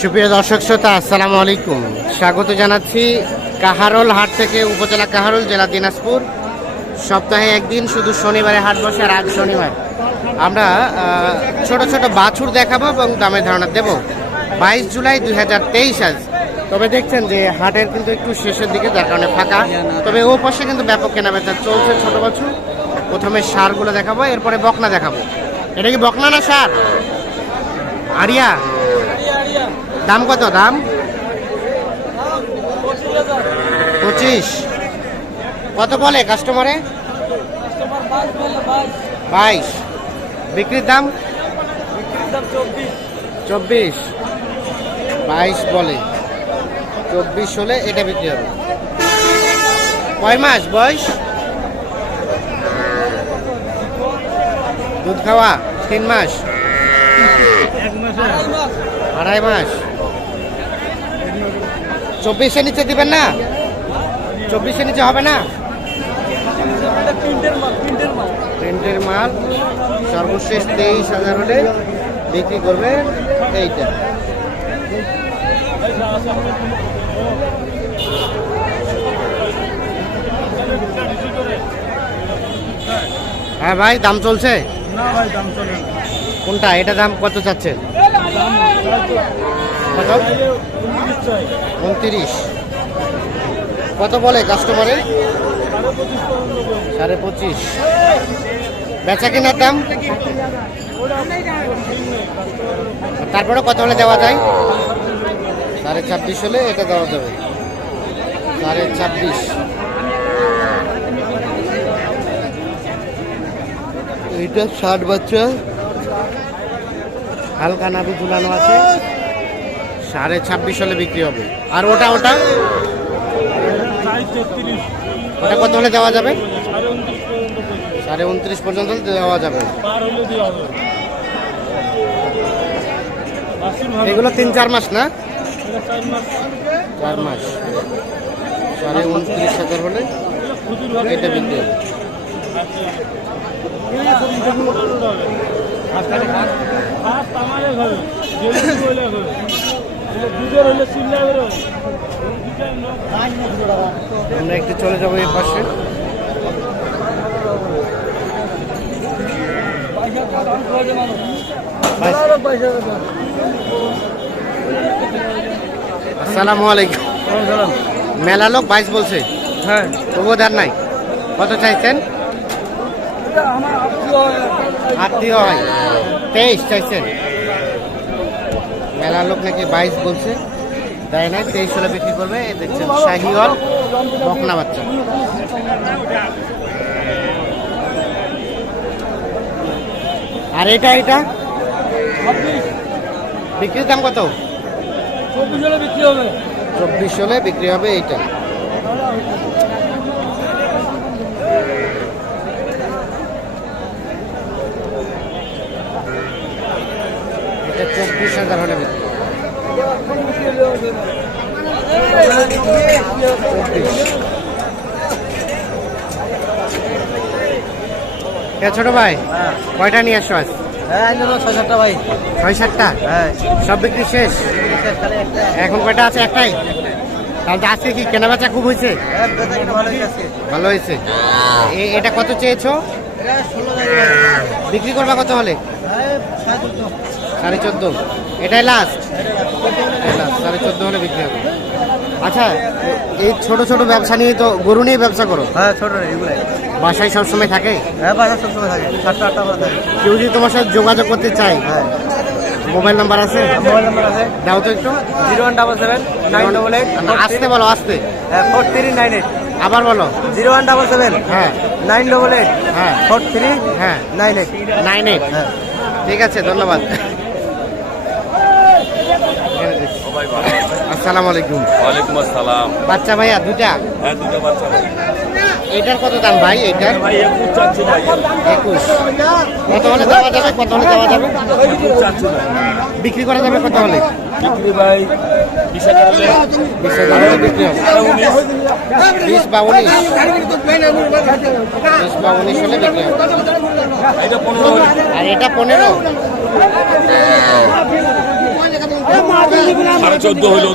সুপ্রিয় দর্শক শ্রোতা, আসসালামু আলাইকুম। স্বাগত জানাচ্ছি কাহারোল হাট থেকে, উপজেলা কাহারোল, জেলা দিনাজপুর। সপ্তাহে একদিন শুধু শনিবারে হাট বসে আর আজ শনিবার। আমরা ছোট ছোট বাছুর দেখাবো এবং দামের ধারণা দেব। বাইশ জুলাই দুই হাজার তেইশ আজ। তবে দেখছেন যে হাটের কিন্তু একটু শেষের দিকে, যার কারণে ফাঁকা। তবে ও পাশে কিন্তু ব্যাপক কেনাবেচা চলছে ছোট বাছুর। প্রথমে সারগুলো দেখাবো, এরপরে বকনা দেখাবো। এটা কি বকনা না সার? আরিয়া? দাম কত, দাম? পঁচিশ। কত বলে কাস্টমারে? বাইশ। বিক্রির দাম? চব্বিশ। বাইশ বলে। চব্বিশ হলে এটা বিক্রি হবে। কয় মাস বয়স? দুধ খাওয়া তিন মাস? আড়াই মাস। চব্বিশের নিচে দিবেন না? চব্বিশের নিচে হবে না? প্রিন্টের মাল সর্বশেষ তেইশ হাজার হলে বিক্রি করবে এইটা। হ্যাঁ ভাই দাম চলছে? না ভাই দাম চলে কোনটা? এটা দাম কত চাচ্ছেন? কত উনত্রিশ। কত বলে কাস্টমারে সাড়ে পঁচিশ। বেচা কেনার দাম? তারপরে কত হলে দেওয়া যায়? সাড়ে ছাব্বিশ হলে এটা দেওয়া যাবে। সাড়ে ছাব্বিশ। এটা ষাট বাচ্চা। হালকা নাবি ঝুলানো আছে। সাড়ে ছাব্বিশ হলে বিক্রি হবে। আর ওটা ওটা? ওটা কত হলে দেওয়া যাবে? সাড়ে উনত্রিশ পর্যন্ত দেওয়া যাবে। এগুলো তিন, চার মাস না? চার মাস। সাড়ে উনত্রিশ হাজার হলে এটা বিক্রি হবে। ফার্স্ট আমারে ঘরে জেলি বলে ঘরে দুধের হলে চিল্লা আমরা একটু চলে যাব এই পাশে। আসসালামু আলাইকুম। মেলা লোক বাইশ বলছে। হ্যাঁ। তবুও দেন নাই। কত চাইছেন? আত্মীয় হয়। তেইশ চাইছেন। মেলা লোক নাকি বাইশ বলছে। দেয় নাই তেইশ হলে বিক্রি করবে। দেখছেন শাহিওয়াল বকনা বাচ্চা। আর এটা এটা? বিক্রির দাম কত? চব্বিশ হলে বিক্রি হবে। চব্বিশ হলে বিক্রি হবে এইটা। এটা চব্বিশ হাজার হলে বিক্রি। ছোট ভাই কয়টা নিয়ে আসো আজ? হ্যাঁ ছয় সাতটা হ্যাঁ। সব বিক্রি শেষ? এখন কয়টা আছে? একটাই? তাহলে আজকে কি খুব হয়েছে? হ্যাঁ বেচা কিনা ভালোই আছে ভালো হয়েছে। এটা কত চেয়েছো? বিক্রি করবা কত হলে? হ্যাঁ সাড়ে চোদ্দ। এটাই লাস্ট লাস্ট সাড়ে চোদ্দ হলে বিক্রি হবে। আচ্ছা এই ছোট ছোট ব্যবসা নিয়ে তো গরু নিয়ে ব্যবসা করো? হ্যাঁ ছোট এগুলাই। বাসায় সবসময় থাকে? হ্যাঁ বাজার সবসময় থাকে। সাতটা আটটা করে থাকে। কেউ যদি তোমার সাথে যোগাযোগ করতে চায় হ্যাঁ। মোবাইল নাম্বার আছে? মোবাইল নাম্বার আছে। দাও তো একটু। Zero one double seven nine double eight আসতে বলো আসতে। হ্যাঁ ফোর থ্রি নাইন এইট। আবার বলো। জিরো ওয়ান ডাবল সেভেন হ্যাঁ। নাইন ডবল এইট হ্যাঁ। ফোর থ্রি হ্যাঁ। Nine eight. Nine eight. হ্যাঁ। ঠিক আছে ধন্যবাদ। আসসালামু আলাইকুম। ওয়ালাইকুম আসসালাম। বাচ্চা ভাইয়া দুটা হ্যাঁ দুটো বাচ্চা এটার কত দাম ভাই? এটার? ভাই একুশ চাচ্ছি ভাই। একুশ। কত হলে দেওয়া যাবে কত হলে দেওয়া যাবে? একুশ চাচ্ছি ভাই। বিক্রি করা যাবে কত হলে বিক্রি ভাই বিশ হাজার বিক্রি হবে। বিশ বা উনিশ। বিশ বা উনিশ হলে বিক্রি হবে। এটা পনেরো আর এটা পনেরো? সাড়ে চোদ্দ হলেও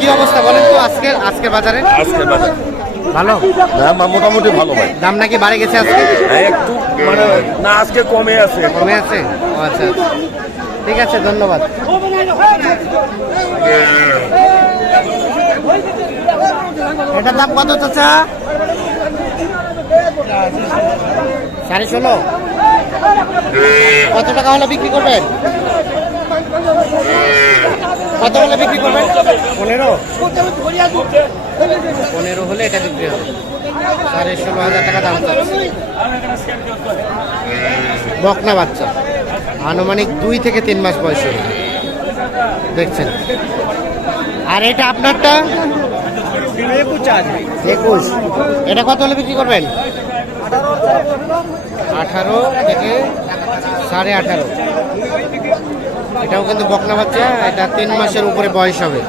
কি অবস্থা বলেন তো আজকের আজকের বাজারে? আজকে বাজার। ভালো? না মোটামুটি ভালো ভাই। দাম নাকি বাড়ে গেছে আজকে? হ্যাঁ, একটু মানে না আজকে কমে আছে। কমে আছে? আচ্ছা আচ্ছা। ঠিক আছে ধন্যবাদ। এটার দাম কত চাচা? সাড়ে ষোলো। কত টাকা হলে বিক্রি করবেন? কত হলে বিক্রি করবেন? পনেরো। পনেরো হলে এটা বিক্রি হবে। সাড়ে ষোলো হাজার টাকা দাম বকনা বাচ্চা। আনুমানিক দুই থেকে তিন মাস বয়স। দেখছেন? আর এটা আপনারটা? একুশ। এটা কত হলে বিক্রি করবেন? আঠারো থেকে সাড়ে আঠারো। এটাও কিন্তু বকনা বাচ্চা এটা তিন মাসের উপরে বয়স হবে।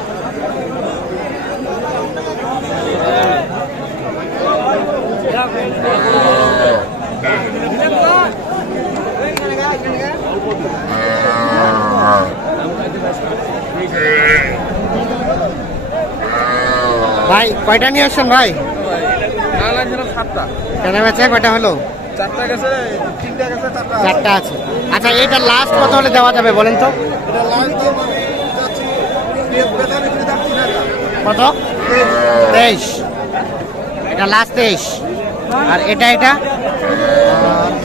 ভাই কয়টা নিয়ে আসছেন ভাই? কেনা বেচা কয়টা হলো? চারটা আছে। আচ্ছা এটা লাস্ট কত হলে দেওয়া যাবে বলেন তো? হাজার। কত? তেইশ। এটা লাস্ট তেইশ। আর এটা এটা?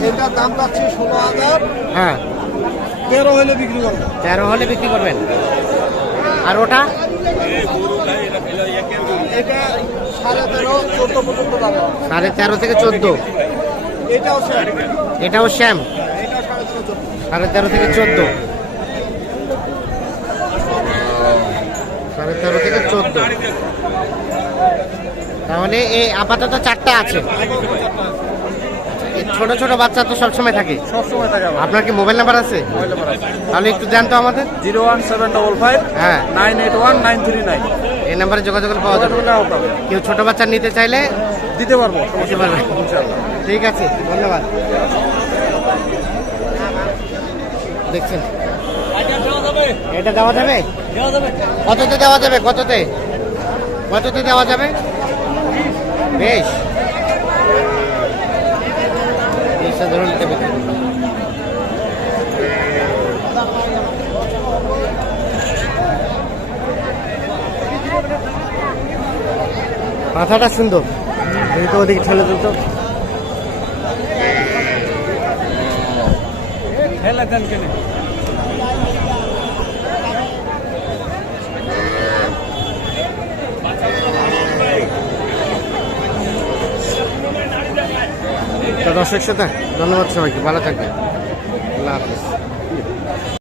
এটার দাম পাচ্ছি ষোলো হাজার। হ্যাঁ। তেরো হলে বিক্রি করব। তেরো হলে বিক্রি করবেন। আর ওটা? সাড়ে তেরো থেকে চোদ্দ। এটাও শ্যাম সাড়ে তেরো থেকে চোদ্দ। সাড়ে তেরো থেকে চোদ্দ। তাহলে এই আপাতত চারটা আছে। ছোট ছোট বাচ্চা তো সবসময় থাকে। সবসময় থাকে আপনার কি মোবাইল নাম্বার আছে? তাহলে একটু জানতো আমাদের। Zero one seven double five হ্যাঁ। Nine eight one nine three nine. এই নাম্বারে যোগাযোগ পাওয়া যাবে। কেউ ছোট বাচ্চা নিতে চাইলে দিতে পারব। দিতে পারবে। ঠিক আছে, ধন্যবাদ। দেখছেন? এটা দেওয়া যাবে? কততে দেওয়া যাবে, কততে? কততে দেওয়া যাবে? বেশ। মাথাটা সুন্দর। ওদিকে ঠেলে দিত তো দর্শক শ্রোতা ধন্যবাদ সবাইকে ভালো থাকবেন। আল্লাহ হাফিজ।